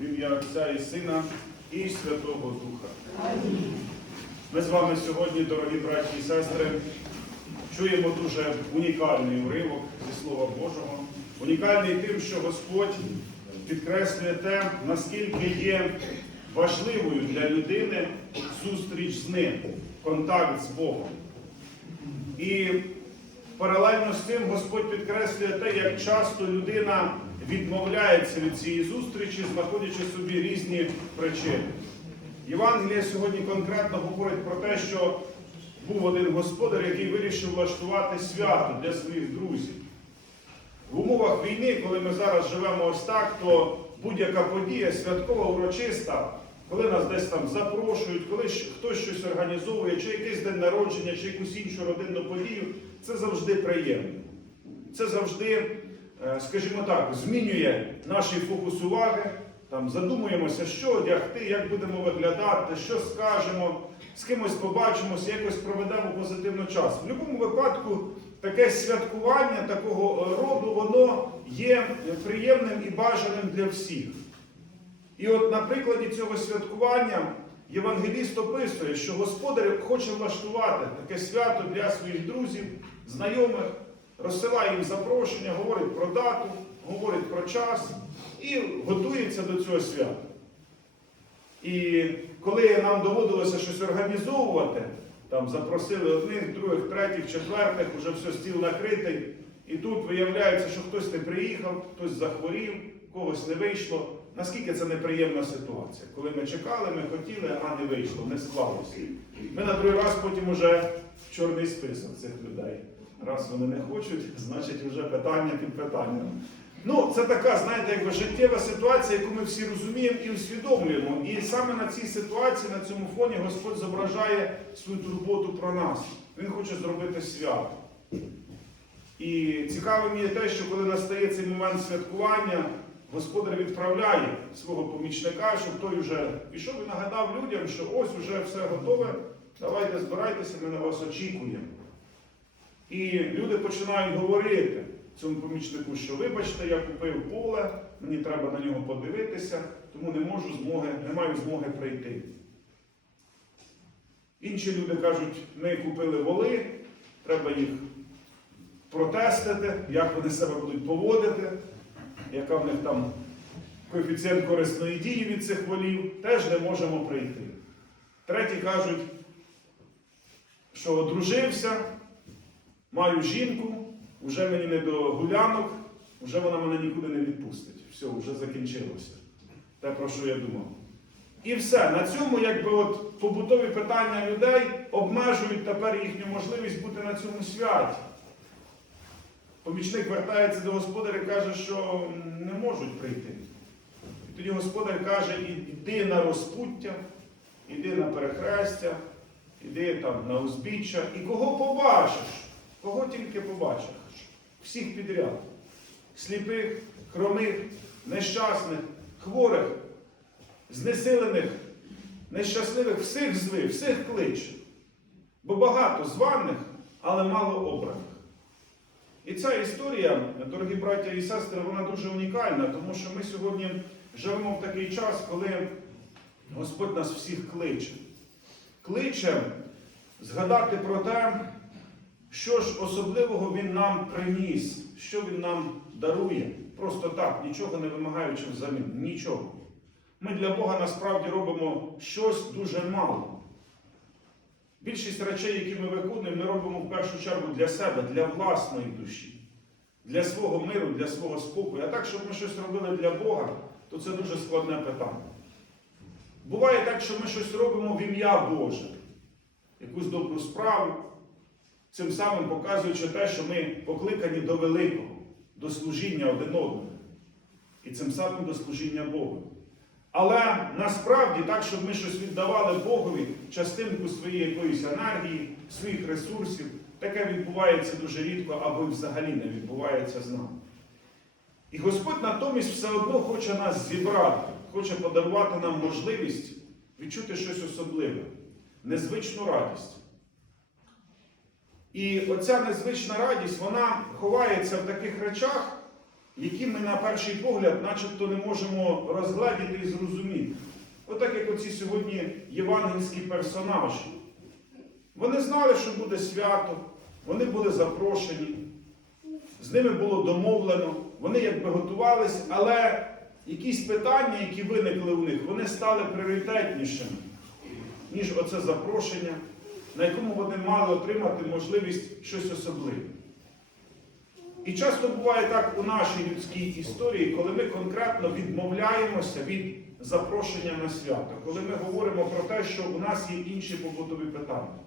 В ім'я Отця і Сина і Святого Духа. Ми з вами сьогодні, дорогі браті і сестри, чуємо дуже унікальний уривок зі Слова Божого. Унікальний тим, що Господь підкреслює те, наскільки є важливою для людини зустріч з ним, контакт з Богом. І паралельно з цим Господь підкреслює те, як часто людина відмовляється від цієї зустрічі, знаходячи собі різні причини. Євангеліє сьогодні конкретно говорить про те, що був один господар, який вирішив влаштувати свято для своїх друзів. В умовах війни, коли ми зараз живемо ось так, то будь-яка подія святкова, урочиста, коли нас десь там запрошують, коли хтось щось організовує, чи якийсь день народження, чи якусь іншу родинну подію, це завжди приємно. Це завжди, е, скажімо так, змінює наш фокус уваги. Там задумуємося, що одягти, як будемо виглядати, що скажемо, з кимось побачимося, якось проведемо позитивно час. В будь-якому випадку таке святкування такого роду, воно є приємним і бажаним для всіх. І от на прикладі цього святкування євангеліст описує, що господар хоче влаштувати таке свято для своїх друзів, знайомих, розсилає їм запрошення, говорить про дату, говорить про час і готується до цього свята. І коли нам доводилося щось організовувати, там запросили одних, других, третіх, четвертих, вже все стіл накритий. І тут виявляється, що хтось не приїхав, хтось захворів, когось не вийшло. Наскільки це неприємна ситуація? Коли ми чекали, ми хотіли, а не вийшло, не склалося. Ми на другий раз потім уже в чорний список цих людей. Раз вони не хочуть, значить вже питання під питанням. Ну, це така, знаєте, якби життєва ситуація, яку ми всі розуміємо і усвідомлюємо. І саме на цій ситуації, на цьому фоні Господь зображає свою турботу про нас. Він хоче зробити свято. І цікавим є те, що коли настає цей момент святкування, Господар відправляє свого помічника, щоб той вже пішов і нагадав людям, що ось уже все готове, давайте збирайтеся, ми на вас очікуємо. І люди починають говорити цьому помічнику, що вибачте, я купив поле, мені треба на нього подивитися, тому не можу змоги, не маю змоги прийти. Інші люди кажуть, ми купили воли, треба їх протестити, як вони себе будуть поводити, яка в них там коефіцієнт корисної дії від цих волів, теж не можемо прийти. Треті кажуть, що одружився, маю жінку, вже мені не до гулянок, вже вона мене нікуди не відпустить. Все, вже закінчилося. Те, про що я думав. І все. На цьому якби от побутові питання людей обмежують тепер їхню можливість бути на цьому святі. Помічник вертається до господаря і каже, що не можуть прийти. І тоді господар каже, іди на розпуття, іди на перехрестя, іди там на узбіччя. І кого побачиш, кого тільки побачиш. Всіх підряд. Сліпих, хромих, нещасних, хворих, знесилених, нещасливих, всіх зли, всіх кличе. Бо багато званих, але мало обраних. І ця історія, дорогі браття і сестри, вона дуже унікальна, тому що ми сьогодні живемо в такий час, коли Господь нас всіх кличе. Кличе згадати про те, що ж особливого Він нам приніс, що Він нам дарує. Просто так, нічого не вимагаючи взамін. Нічого. Ми для Бога насправді робимо щось дуже мало. Більшість речей, які ми виконуємо, ми робимо в першу чергу для себе, для власної душі, для свого миру, для свого спокою. А так, щоб ми щось робили для Бога, то це дуже складне питання. Буває так, що ми щось робимо в ім'я Боже, якусь добру справу, цим самим показуючи те, що ми покликані до великого, до служіння один одному. І цим самим до служіння Богу. Але насправді так, щоб ми щось віддавали Богові, частинку своєї якоїсь енергії, своїх ресурсів, таке відбувається дуже рідко або взагалі не відбувається з нами. І Господь натомість все одно хоче нас зібрати, хоче подарувати нам можливість відчути щось особливе, незвичну радість. І оця незвична радість, вона ховається в таких речах, які ми на перший погляд начебто не можемо розгледіти і зрозуміти. Отак як оці сьогодні євангельські персонажі. Вони знали, що буде свято, вони були запрошені, з ними було домовлено, вони якби готувались, але якісь питання, які виникли у них, вони стали пріоритетнішими, ніж оце запрошення, на якому вони мали отримати можливість щось особливе. І часто буває так у нашій людській історії, коли ми конкретно відмовляємося від запрошення на свято, коли ми говоримо про те, що у нас є інші побутові питання.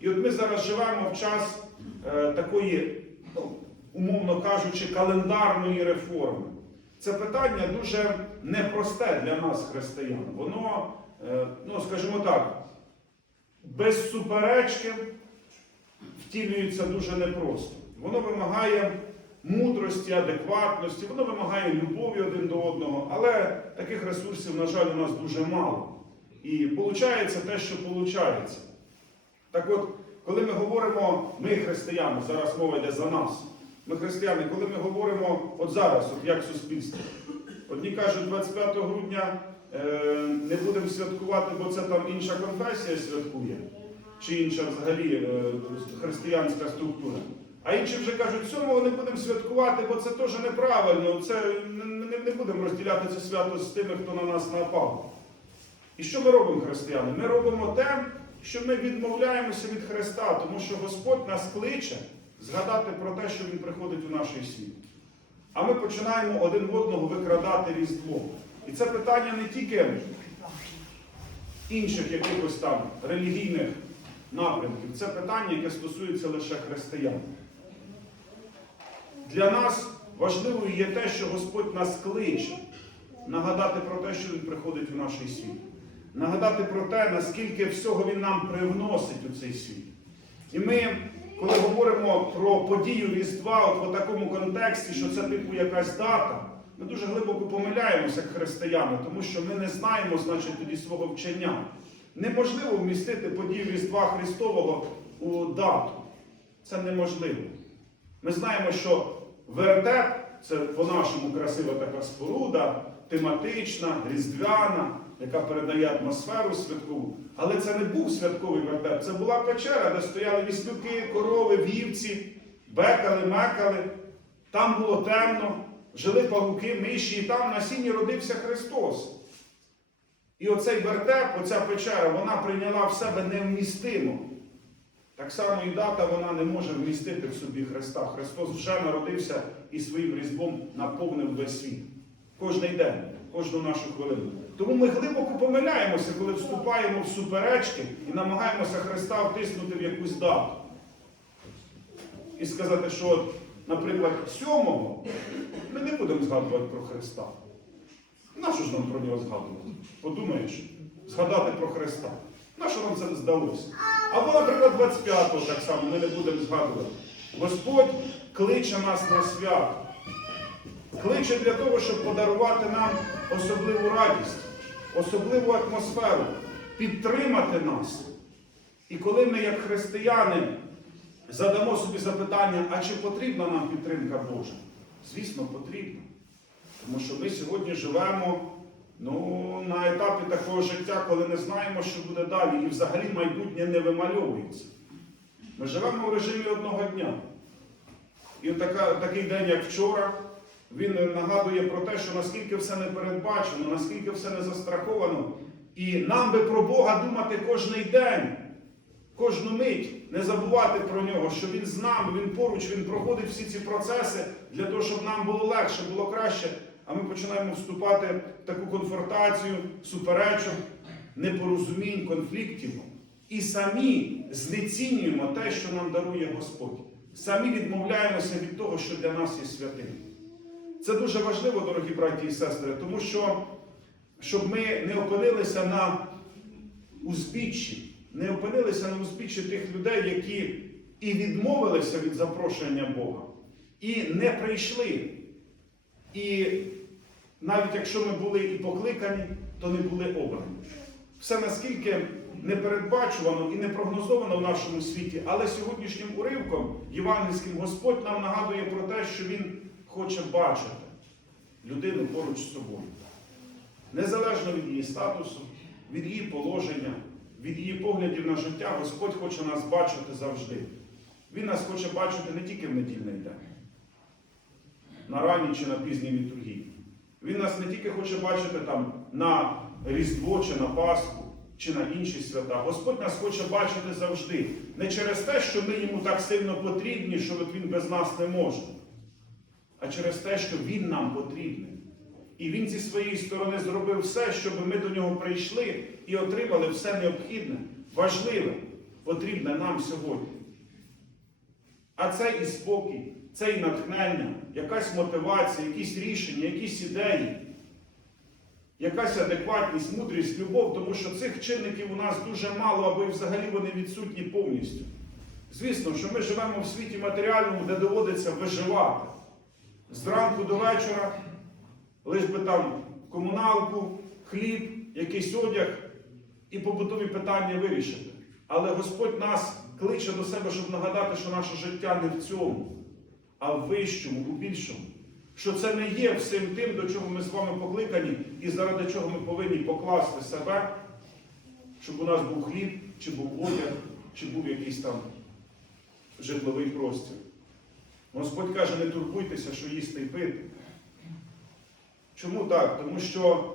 І от ми зараз живемо в час е, такої, ну, умовно кажучи, календарної реформи. Це питання дуже непросте для нас, християн. Воно, е, ну, скажімо так, без суперечки втілюється дуже непросто. Воно вимагає мудрості, адекватності, воно вимагає любові один до одного, але таких ресурсів, на жаль, у нас дуже мало. І виходить те, що виходить. Так от, коли ми говоримо, ми християни, зараз мова йде за нас. Ми християни, коли ми говоримо от зараз, от як суспільство. Одні кажуть, 25 грудня е, не будемо святкувати, бо це там інша конфесія святкує, чи інша взагалі е, християнська структура. А інші вже кажуть, сьомого не будемо святкувати, бо це теж неправильно. Це не, не, будемо розділяти це свято з тими, хто на нас напав. І що ми робимо, християни? Ми робимо те, що ми відмовляємося від Христа, тому що Господь нас кличе згадати про те, що Він приходить у наш світ. А ми починаємо один одного викрадати Різдво. І це питання не тільки інших якихось там релігійних напрямків, це питання, яке стосується лише християн. Для нас важливою є те, що Господь нас кличе нагадати про те, що Він приходить у наш світ. Нагадати про те, наскільки всього Він нам привносить у цей світ. І ми, коли говоримо про подію Різдва от в такому контексті, що це типу якась дата, ми дуже глибоко помиляємося як християни, тому що ми не знаємо, значить, тоді свого вчення. Неможливо вмістити подію Різдва Христового у дату. Це неможливо. Ми знаємо, що вертеп це по-нашому красива така споруда, тематична, різдвяна, яка передає атмосферу святкову. Але це не був святковий вертеп, це була печера, де стояли віслюки, корови, вівці, бекали, мекали. Там було темно, жили павуки, миші, і там на сіні родився Христос. І оцей вертеп, оця печера, вона прийняла в себе невмістимо. Так само і дата вона не може вмістити в собі Христа. Христос вже народився і своїм різдвом наповнив весь світ. Кожний день, кожну нашу хвилину. Тому ми глибоко помиляємося, коли вступаємо в суперечки і намагаємося Христа втиснути в якусь дату. І сказати, що, наприклад, сьомого ми не будемо згадувати про Христа. Нащо ж нам про нього згадувати? Подумаєш, згадати про Христа. Нащо нам це здалося? Або, наприклад, 25-го так само ми не будемо згадувати. Господь кличе нас на свято. Кличе для того, щоб подарувати нам особливу радість, особливу атмосферу, підтримати нас. І коли ми, як християни, задамо собі запитання, а чи потрібна нам підтримка Божа? Звісно, потрібна. Тому що ми сьогодні живемо ну, на етапі такого життя, коли не знаємо, що буде далі, і взагалі майбутнє не вимальовується. Ми живемо в режимі одного дня. І така, такий день, як вчора, він нагадує про те, що наскільки все не передбачено, наскільки все не застраховано. І нам би про Бога думати кожний день, кожну мить, не забувати про нього, що Він з нами, Він поруч, Він проходить всі ці процеси для того, щоб нам було легше, було краще. А ми починаємо вступати в таку конфронтацію, суперечок, непорозумінь, конфліктів. І самі знецінюємо те, що нам дарує Господь. Самі відмовляємося від того, що для нас є святим. Це дуже важливо, дорогі браті і сестри, тому що щоб ми не опинилися на узбіччі, не опинилися на узбіччі тих людей, які і відмовилися від запрошення Бога, і не прийшли. І навіть якщо ми були і покликані, то не були обрані. Все наскільки непередбачувано і не прогнозовано в нашому світі, але сьогоднішнім уривком євангельським Господь нам нагадує про те, що Він хоче бачити людину поруч з собою. Незалежно від її статусу, від її положення, від її поглядів на життя, Господь хоче нас бачити завжди. Він нас хоче бачити не тільки в недільний день, на ранній чи на пізній літургії. Він нас не тільки хоче бачити там на Різдво чи на Пасху, чи на інші свята. Господь нас хоче бачити завжди. Не через те, що ми йому так сильно потрібні, що от він без нас не може, а через те, що Він нам потрібний. І Він зі своєї сторони зробив все, щоб ми до нього прийшли і отримали все необхідне, важливе, потрібне нам сьогодні. А це і спокій, це і натхнення, якась мотивація, якісь рішення, якісь ідеї, якась адекватність, мудрість, любов, тому що цих чинників у нас дуже мало, або і взагалі вони відсутні повністю. Звісно, що ми живемо в світі матеріальному, де доводиться виживати. Зранку до вечора, лиш би там комуналку, хліб, якийсь одяг і побутові питання вирішити. Але Господь нас кличе до себе, щоб нагадати, що наше життя не в цьому, а в вищому, у більшому. Що це не є всім тим, до чого ми з вами покликані, і заради чого ми повинні покласти себе, щоб у нас був хліб, чи був одяг, чи був якийсь там житловий простір. Господь каже, не турбуйтеся, що їсти і пити. Чому так? Тому що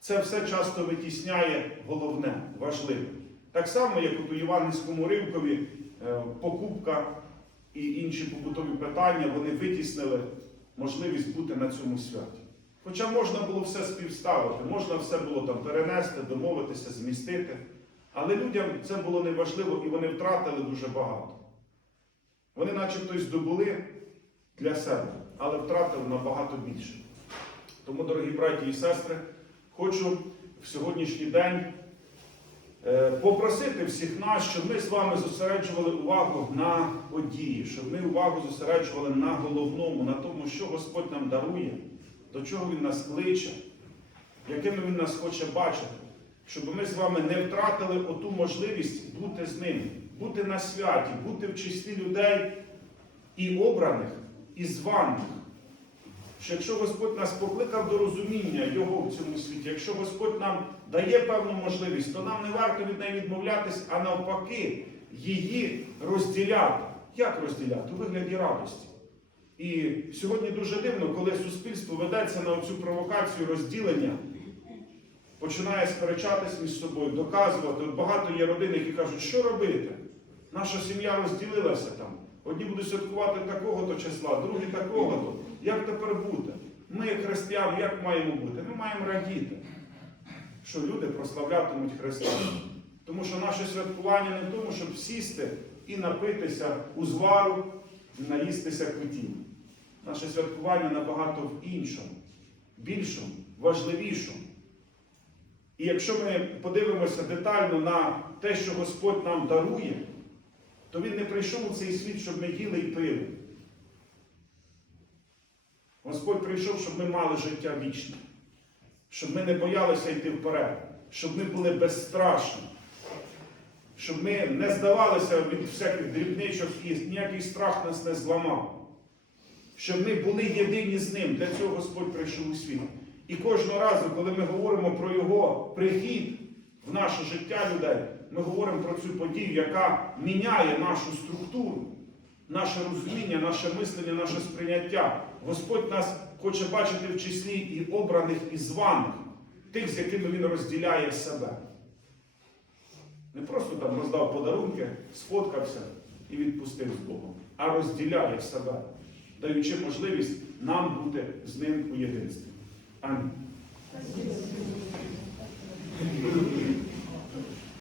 це все часто витісняє головне, важливе. Так само, як от у Євангельському ривкові е, покупка і інші побутові питання, вони витіснили можливість бути на цьому святі. Хоча можна було все співставити, можна все було там перенести, домовитися, змістити. Але людям це було неважливо і вони втратили дуже багато. Вони начебто й здобули для себе, але втратили набагато більше. Тому, дорогі браті і сестри, хочу в сьогоднішній день попросити всіх нас, щоб ми з вами зосереджували увагу на події, щоб ми увагу зосереджували на головному, на тому, що Господь нам дарує, до чого Він нас кличе, якими Він нас хоче бачити, щоб ми з вами не втратили оту можливість бути з ним, бути на святі, бути в числі людей і обраних, і званих. Що якщо Господь нас покликав до розуміння Його в цьому світі, якщо Господь нам дає певну можливість, то нам не варто від неї відмовлятись, а навпаки, її розділяти. Як розділяти? У вигляді радості. І сьогодні дуже дивно, коли суспільство ведеться на цю провокацію розділення, починає сперечатись між собою, доказувати. От багато є родин, які кажуть, що робити? Наша сім'я розділилася там. Одні будуть святкувати такого-то числа, другі такого-то. Як тепер бути? Ми, як християни, як маємо бути? Ми маємо радіти, що люди прославлятимуть Христа. Тому що наше святкування не в тому, щоб сісти і напитися узвару, і наїстися квітів. Наше святкування набагато в іншому, більшому, важливішому. І якщо ми подивимося детально на те, що Господь нам дарує, то Він не прийшов у цей світ, щоб ми їли і пили. Господь прийшов, щоб ми мали життя вічне, щоб ми не боялися йти вперед, щоб ми були безстрашні, щоб ми не здавалися від всяких дрібничок і ніякий страх нас не зламав. Щоб ми були єдині з ним. Для цього Господь прийшов у світ. І кожного разу, коли ми говоримо про Його прихід в наше життя людей, ми говоримо про цю подію, яка міняє нашу структуру, наше розуміння, наше мислення, наше сприйняття. Господь нас хоче бачити в числі і обраних, і званих, тих, з якими Він розділяє себе. Не просто там роздав подарунки, сфоткався і відпустив з Богом, а розділяє себе, даючи можливість нам бути з ним у єдинстві. Амінь.